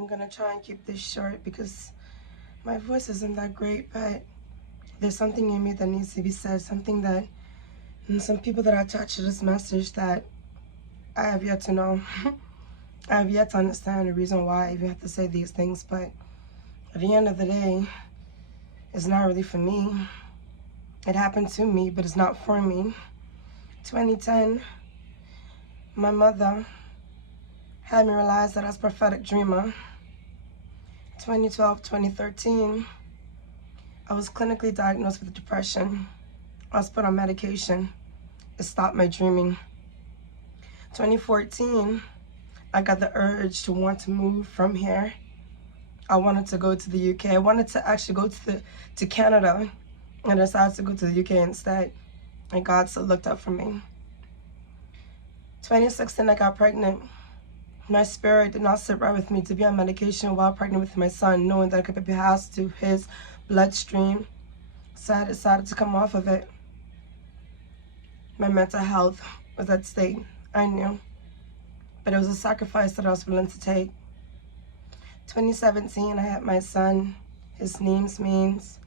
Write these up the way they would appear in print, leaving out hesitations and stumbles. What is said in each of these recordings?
I'm gonna try and keep this short because my voice isn't that great, but there's something in me that needs to be said, something that, and some people that are attached to this message that I have yet to know. I have yet to understand the reason why I even have to say these things, but at the end of the day, it's not really for me. It happened to me, but it's not for me. 2010, my mother had me realize that I was a prophetic dreamer. 2012, 2013, I was clinically diagnosed with depression. I was put on medication. It stopped my dreaming. 2014, I got the urge to want to move from here. I wanted to go to the UK. I wanted to actually go to Canada, and I decided to go to the UK instead. And God still looked up for me. 2016, I got pregnant. My spirit did not sit right with me to be on medication while pregnant with my son, knowing that I could be passed to his bloodstream. So I decided to come off of it. My mental health was at stake. I knew. But it was a sacrifice that I was willing to take. 2017, I had my son. His name means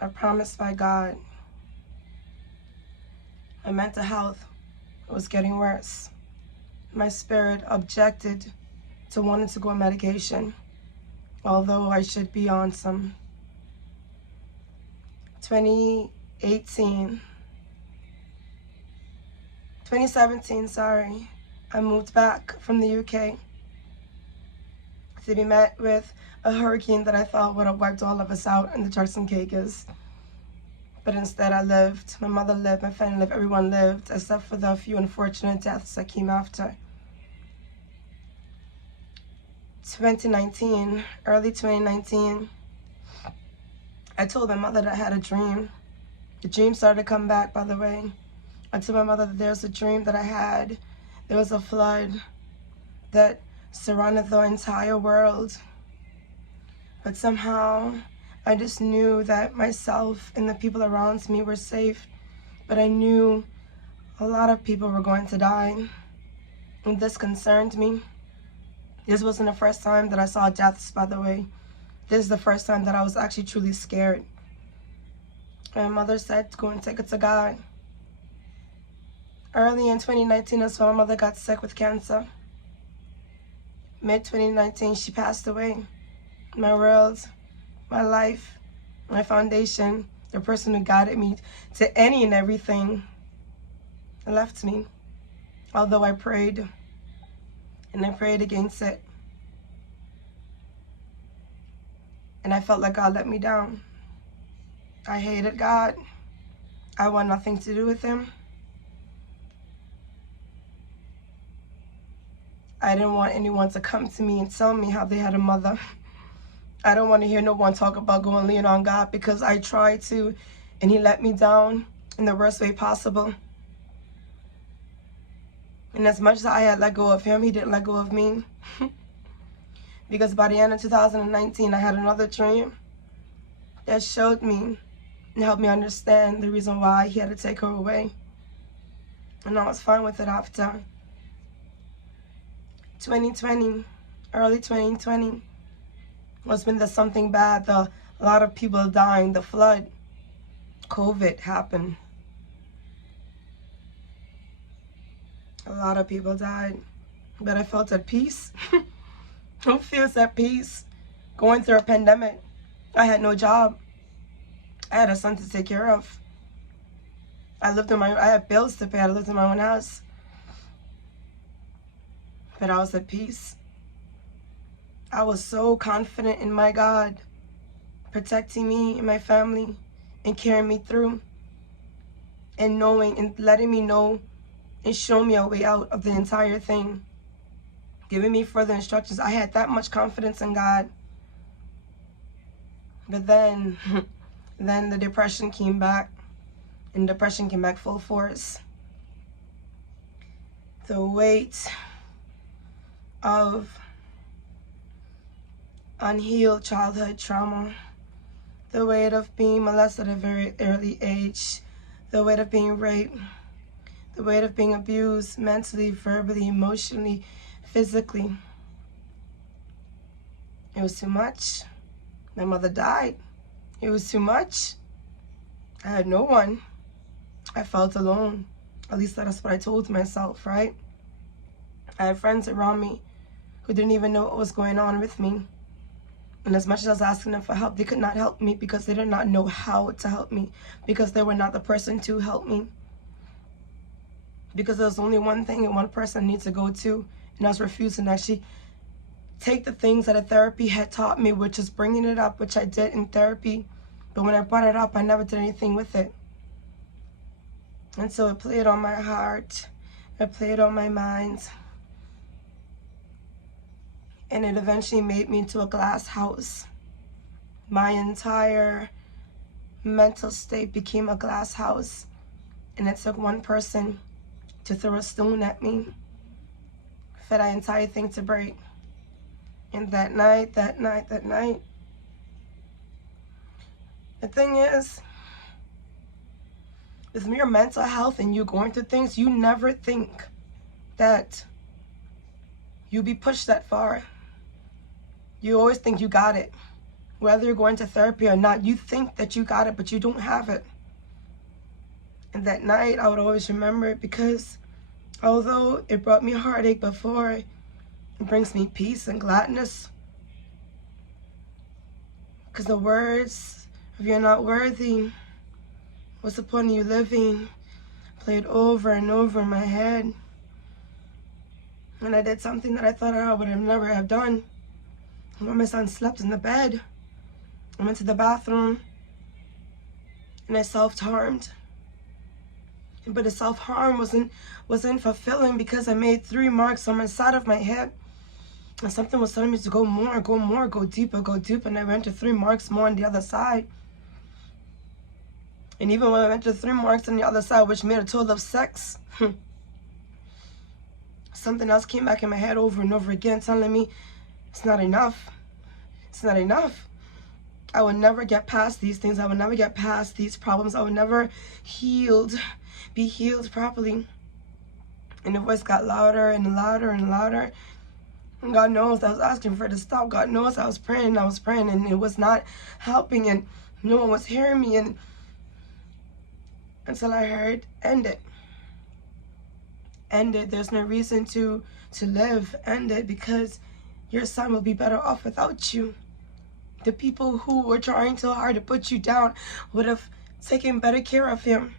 a promise by God. My mental health was getting worse. My spirit objected to wanting to go on medication, although I should be on some. 2017, I moved back from the UK to be met with a hurricane that I thought would have wiped all of us out in the Turks and Caicos. But instead I lived, my mother lived, my family lived, everyone lived, except for the few unfortunate deaths that came after. 2019, early 2019, I told my mother that I had a dream. The dream started to come back, by the way. I told my mother that there was a dream that I had. There was a flood that surrounded the entire world. But somehow, I just knew that myself and the people around me were safe. But I knew a lot of people were going to die. And this concerned me. This wasn't the first time that I saw deaths, by the way. This is the first time that I was actually truly scared. My mother said, go and take it to God. Early in 2019, that's when my mother got sick with cancer. Mid-2019, she passed away. My world, my life, my foundation, the person who guided me to any and everything left me. Although I prayed, and I prayed against it. And I felt like God let me down. I hated God. I want nothing to do with him. I didn't want anyone to come to me and tell me how they had a mother. I don't want to hear no one talk about going lean on God, because I tried to, and he let me down in the worst way possible. And as much as I had let go of him, he didn't let go of me. Because by the end of 2019, I had another dream that showed me and helped me understand the reason why he had to take her away. And I was fine with it after. 2020, early 2020, was when there's something bad. A lot of people dying, the flood, COVID happened. A lot of people died, but I felt at peace. Who feels at peace going through a pandemic? I had no job. I had a son to take care of. I had bills to pay. I lived in my own house. But I was at peace. I was so confident in my God, protecting me and my family and carrying me through, and knowing and letting me know and showing me a way out of the entire thing, giving me further instructions. I had that much confidence in God. But then the depression came back, and depression came back full force. The weight of unhealed childhood trauma, the weight of being molested at a very early age, the weight of being raped, the weight of being abused mentally, verbally, emotionally, physically. It was too much. My mother died. It was too much. I had no one. I felt alone. At least that's what I told myself, right? I had friends around me who didn't even know what was going on with me. And as much as I was asking them for help, they could not help me because they did not know how to help me, because they were not the person to help me. Because there's only one thing and one person I need to go to, and I was refusing to actually take the things that a therapy had taught me, which is bringing it up, which I did in therapy. But when I brought it up, I never did anything with it. And so it played on my heart. It played on my mind. And it eventually made me into a glass house. My entire mental state became a glass house. And it took one person to throw a stone at me for that entire thing to break. And that night, the thing is, with your mental health and you going through things, you never think that you'll be pushed that far. You always think you got it. Whether you're going to therapy or not, you think that you got it, but you don't have it. And that night, I would always remember it, because although it brought me heartache before, it brings me peace and gladness. Because the words of "you're not worthy, what's the point of you living?" played over and over in my head. And I did something that I thought I would have never have done. When my son slept in the bed, I went to the bathroom and I self-harmed. But the self-harm wasn't fulfilling, because I made 3 marks on my side of my head. And something was telling me to go more, go deeper, and I went to 3 marks more on the other side. And even when I went to 3 marks on the other side, which made a total of 6, something else came back in my head over and over again, telling me it's not enough. It's not enough. I would never get past these things. I would never get past these problems. I would never be healed properly. And the voice got louder and louder and louder. And God knows I was asking for it to stop. God knows I was praying, and it was not helping, and no one was hearing me, and until I heard, "End it. End it. There's no reason to live. End it, because your son will be better off without you. The people who were trying so hard to put you down would have taken better care of him."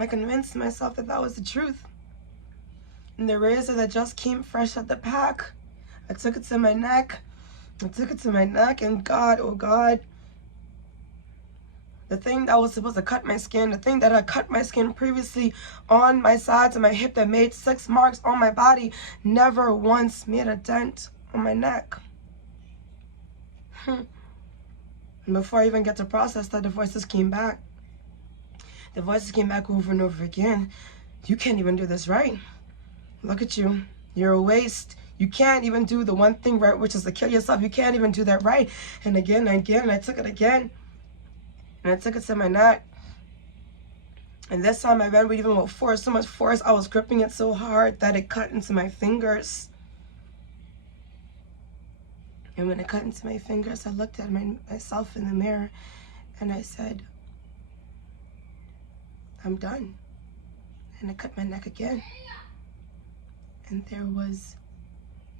I convinced myself that that was the truth. And the razor that just came fresh out the pack, I took it to my neck. And God, oh God, the thing that was supposed to cut my skin, the thing that had cut my skin previously on my sides and my hip, that made 6 marks on my body, never once made a dent on my neck. And before I even get to process that, the voices came back. The voices came back over and over again. "You can't even do this right. Look at you. You're a waste. You can't even do the one thing right, which is to kill yourself. You can't even do that right." And again and again, and I took it again. And I took it to my neck. And this time I went with even more force, so much force. I was gripping it so hard that it cut into my fingers. And when it cut into my fingers, I looked at myself in the mirror and I said, "I'm done." And I cut my neck again. And there was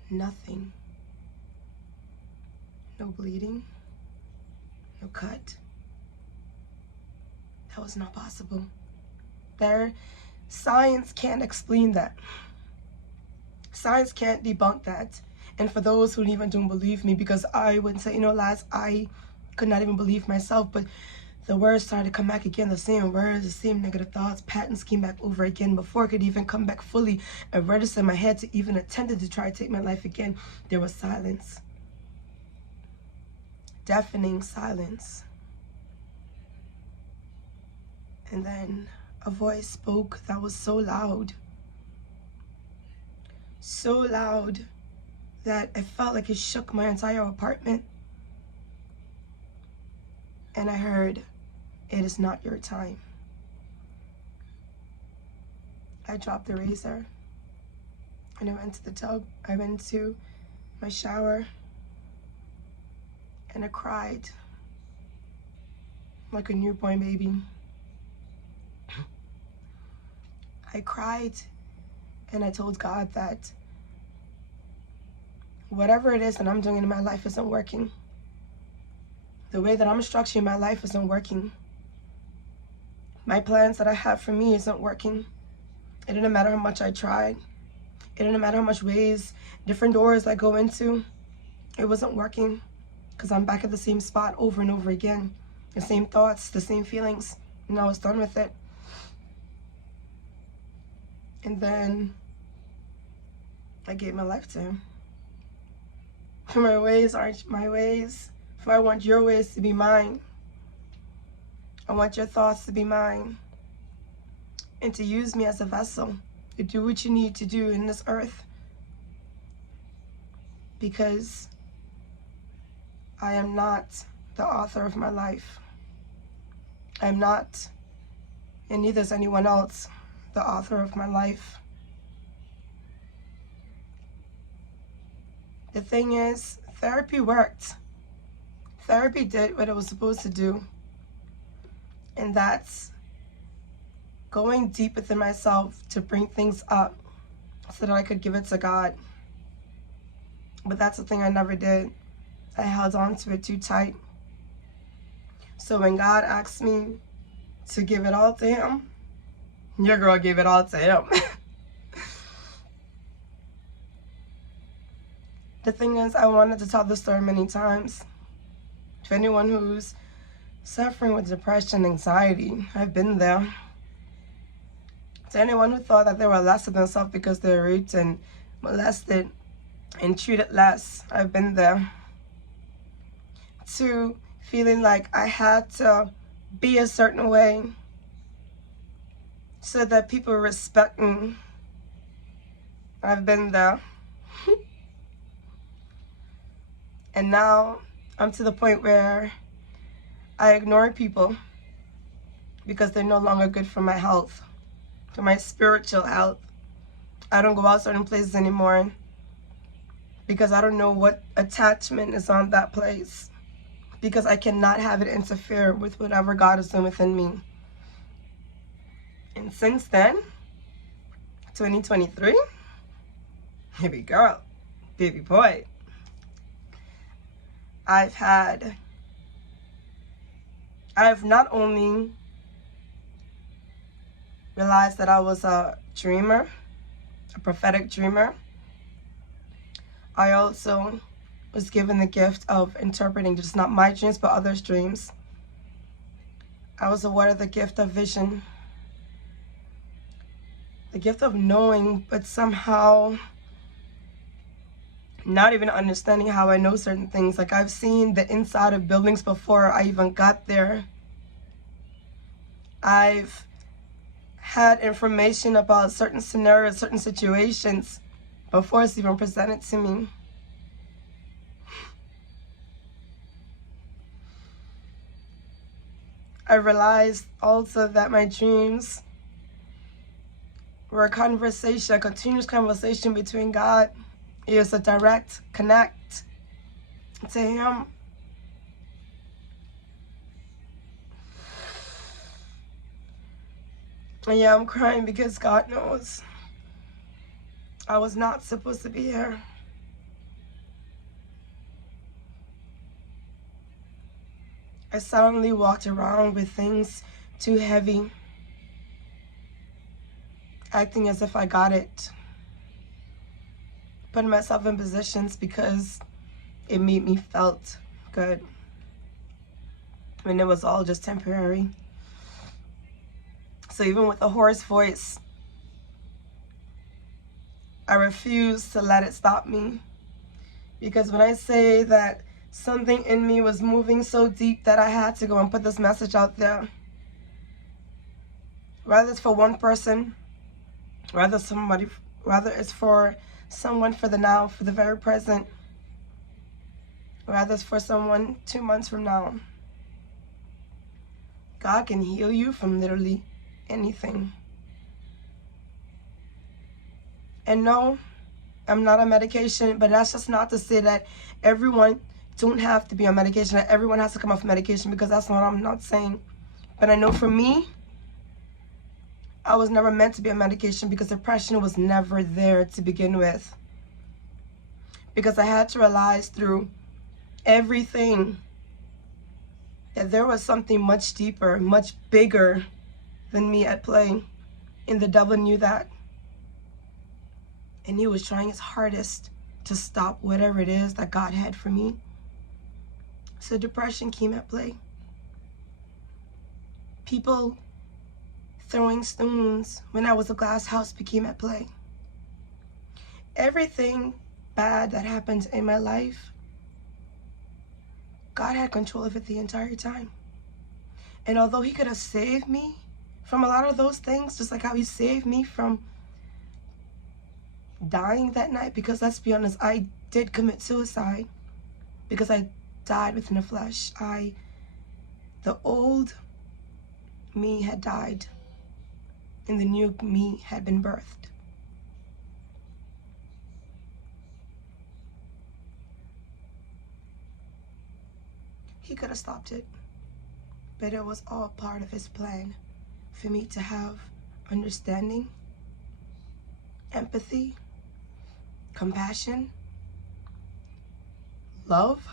nothing. No bleeding, no cut. That was not possible. Science can't explain that. Science can't debunk that. And for those who even don't believe me, because I wouldn't say, lies, I could not even believe myself, but the words started to come back again, the same words, the same negative thoughts, patterns came back over again. Before it could even come back fully and register in my head to even attempt to try to take my life again, there was silence. Deafening silence. And then a voice spoke that was so loud that it felt like it shook my entire apartment. And I heard, "It is not your time." I dropped the razor and I went to the tub. I went to my shower, and I cried like a newborn baby. I cried and I told God that whatever it is that I'm doing in my life isn't working. The way that I'm structuring my life isn't working. My plans that I have for me isn't working. It didn't matter how much I tried. It didn't matter how much ways, different doors I go into. It wasn't working because I'm back at the same spot over and over again. The same thoughts, the same feelings, and I was done with it. And then I gave my life to him. For my ways aren't my ways. For I want your ways to be mine. I want your thoughts to be mine. And to use me as a vessel to do what you need to do in this earth. Because I am not the author of my life. I'm not, and neither is anyone else, the author of my life. The thing is, therapy worked. Therapy did what it was supposed to do. And that's going deep within myself to bring things up so that I could give it to God. But that's the thing I never did. I held on to it too tight. So when God asked me to give it all to him, your girl gave it all to him. The thing is, I wanted to tell this story many times. To anyone who's suffering with depression, anxiety, I've been there. To anyone who thought that they were less of themselves because they were raped and molested and treated less, I've been there. To feeling like I had to be a certain way so that people respect me, I've been there. And now I'm to the point where I ignore people because they're no longer good for my health, for my spiritual health. I don't go out certain places anymore because I don't know what attachment is on that place, because I cannot have it interfere with whatever God is doing within me. And since then, 2023, baby girl, baby boy, I've not only realized that I was a dreamer, a prophetic dreamer, I also was given the gift of interpreting just not my dreams but others' dreams. I was awarded the gift of vision, the gift of knowing, but somehow not even understanding how I know certain things. Like, I've seen the inside of buildings before I even got there. I've had information about certain scenarios, certain situations before it's even presented to me. I realized also that my dreams were a conversation, a continuous conversation between God. It was a direct connect to him. And yeah, I'm crying because God knows I was not supposed to be here. I suddenly walked around with things too heavy, acting as if I got it. Putting myself in positions because it made me felt good. And it was all just temporary. So even with a hoarse voice, I refuse to let it stop me. Because when I say that something in me was moving so deep that I had to go and put this message out there, whether it's for one person, whether it's for someone for the now, for the very present, whether it's for someone 2 months from now, God can heal you from literally anything. And no, I'm not on medication, but that's just not to say that everyone don't have to be on medication, that everyone has to come off medication, because that's what I'm not saying. But I know for me, I was never meant to be on medication because depression was never there to begin with. Because I had to realize through everything that there was something much deeper, much bigger than me at play. And the devil knew that. And he was trying his hardest to stop whatever it is that God had for me. So depression came at play. People throwing stones when I was a glass house became at play. Everything bad that happened in my life, God had control of it the entire time. And although he could have saved me from a lot of those things, just like how he saved me from dying that night, because let's be honest, I did commit suicide because I died within the flesh. The old me had died and the new me had been birthed. He could have stopped it, but it was all part of his plan for me to have understanding, empathy, compassion, love.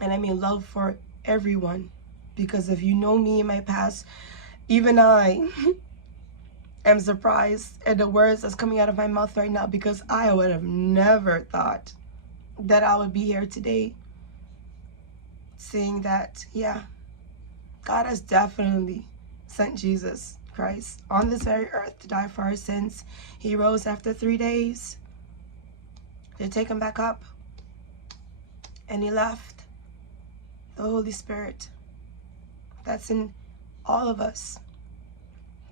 And I mean love for everyone, because if you know me in my past, even I am surprised at the words that's coming out of my mouth right now, because I would have never thought that I would be here today saying that, yeah, God has definitely sent Jesus Christ on this very earth to die for our sins. He rose after 3 days. They take him back up, and he left the Holy Spirit that's in all of us.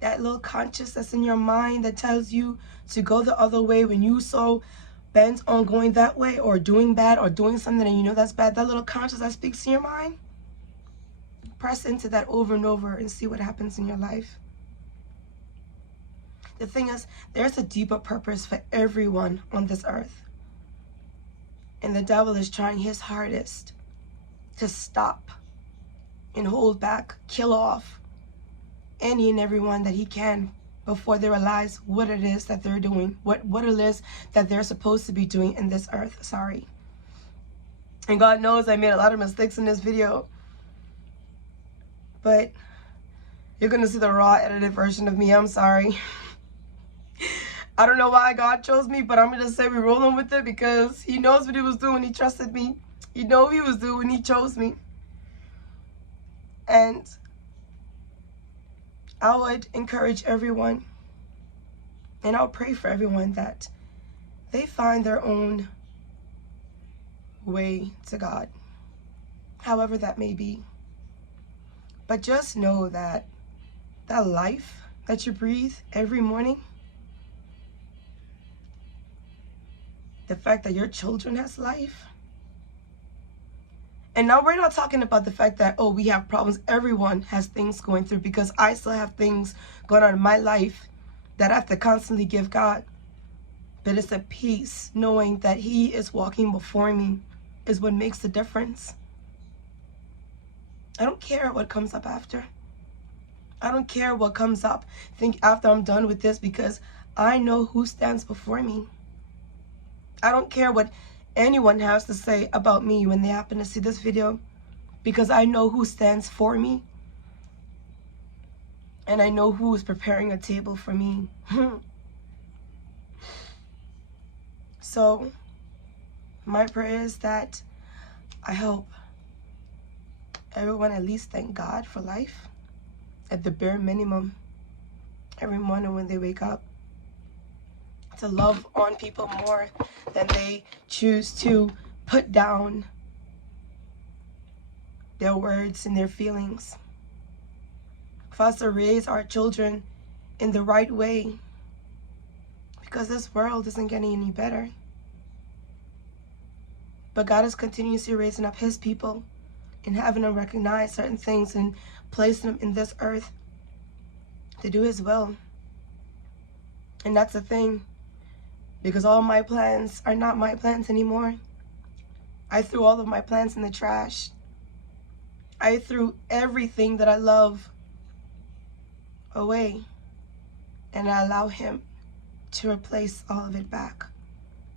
That little conscience that's in your mind that tells you to go the other way when you so bent on going that way, or doing bad, or doing something and you know that's bad. That little conscience that speaks in your mind, press into that over and over and see what happens in your life. The thing is, there's a deeper purpose for everyone on this earth. And the devil is trying his hardest to stop and hold back, kill off any and everyone that he can before they realize what it is that they're doing, what it is that they're supposed to be doing in this earth. Sorry. And God knows I made a lot of mistakes in this video, but you're gonna see the raw edited version of me. I'm sorry. I don't know why God chose me, but I'm gonna say we're rolling with it because he knows what he was doing. He trusted me. He knew what he was doing when he chose me. And I would encourage everyone, and I'll pray for everyone, that they find their own way to God, however that may be. But just know that that life that you breathe every morning, the fact that your children has life. And now we're not talking about the fact that, oh, we have problems. Everyone has things going through, because I still have things going on in my life that I have to constantly give God. But it's a peace knowing that he is walking before me is what makes the difference. I don't care what comes up after. I don't care what comes up. Think after I'm done with this, because I know who stands before me. I don't care what anyone has to say about me when they happen to see this video, because I know who stands for me. And I know who is preparing a table for me. So my prayer is that I hope everyone at least thank God for life at the bare minimum every morning when they wake up, to love on people more than they choose to put down their words and their feelings. For us to raise our children in the right way, because this world isn't getting any better. But God is continuously raising up his people and having them recognize certain things and placing them in this earth to do his will. And that's the thing. because all my plans are not my plans anymore. I threw all of my plans in the trash. I threw everything that I love away, and I allow him to replace all of it back.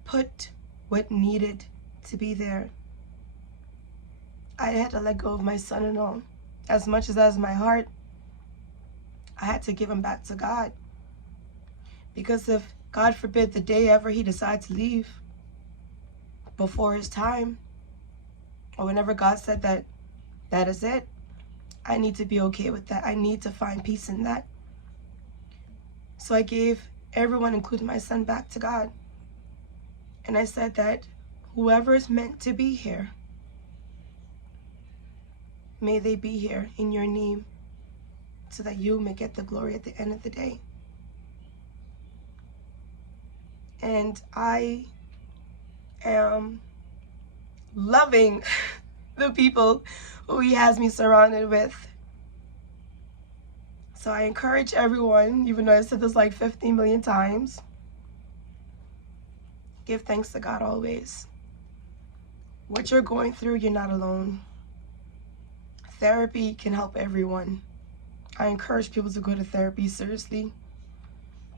Put what needed to be there. I had to let go of my son-in-law. As much as that is my heart, I had to give him back to God. Because if, God forbid, the day ever he decides to leave before his time, or whenever God said that that is it, I need to be okay with that. I need to find peace in that. So I gave everyone, including my son, back to God. And I said that whoever is meant to be here, may they be here in your name, so that you may get the glory at the end of the day. And I am loving the people who he has me surrounded with. So I encourage everyone, even though I said this like 15 million times, give thanks to God always. What you're going through, you're not alone. Therapy can help everyone. I encourage people to go to therapy, seriously.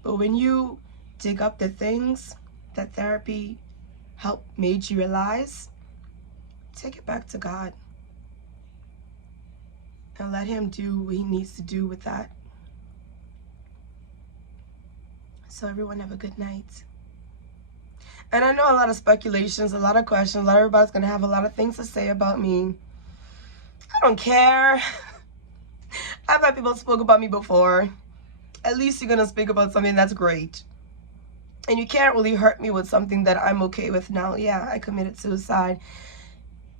But when you dig up the things that therapy made you realize, take it back to God and let him do what he needs to do with that. So everyone have a good night. And I know a lot of speculations, a lot of questions, everybody's going to have a lot of things to say about me. I don't care. I've had people spoke about me before. At least you're going to speak about something that's great. And you can't really hurt me with something that I'm okay with now. Yeah, I committed suicide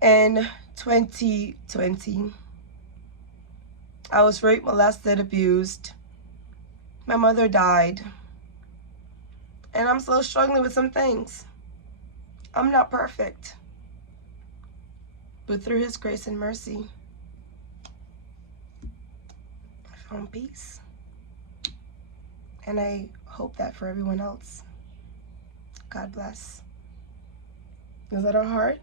in 2020. I was raped, molested, abused. My mother died. And I'm still struggling with some things. I'm not perfect. But through his grace and mercy, I found peace. And I hope that for everyone else. God bless. Is that a heart?